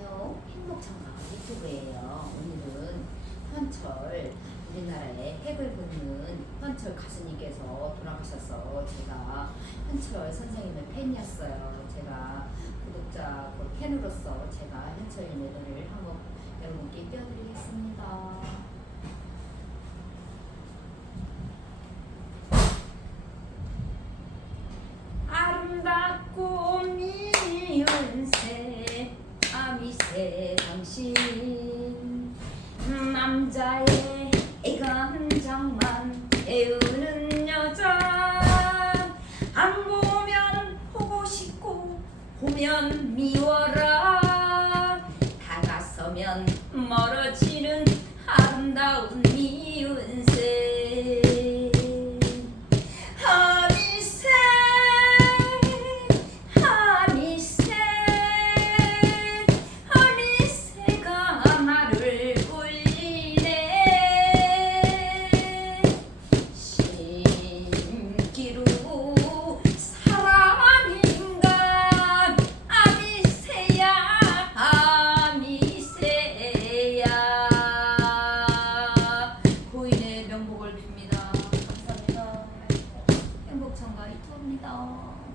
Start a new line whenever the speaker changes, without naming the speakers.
안녕하세요. 행복창가 유튜브예요. 오늘은 현철 우리나라의 핵을 붓는 현철 가수님께서 돌아가셔서 제가 현철 선생님의 팬이었어요. 제가 구독자 그 팬으로서 제가 현철의 노래를 한번 여러분께 띄워드리겠습니다. 아름답고 남자의 이 감정만 애우는 여자. 안 보면 보고 싶고 보면 미워라. 다가서면 멀어지는 아름다운 유튜브입니다.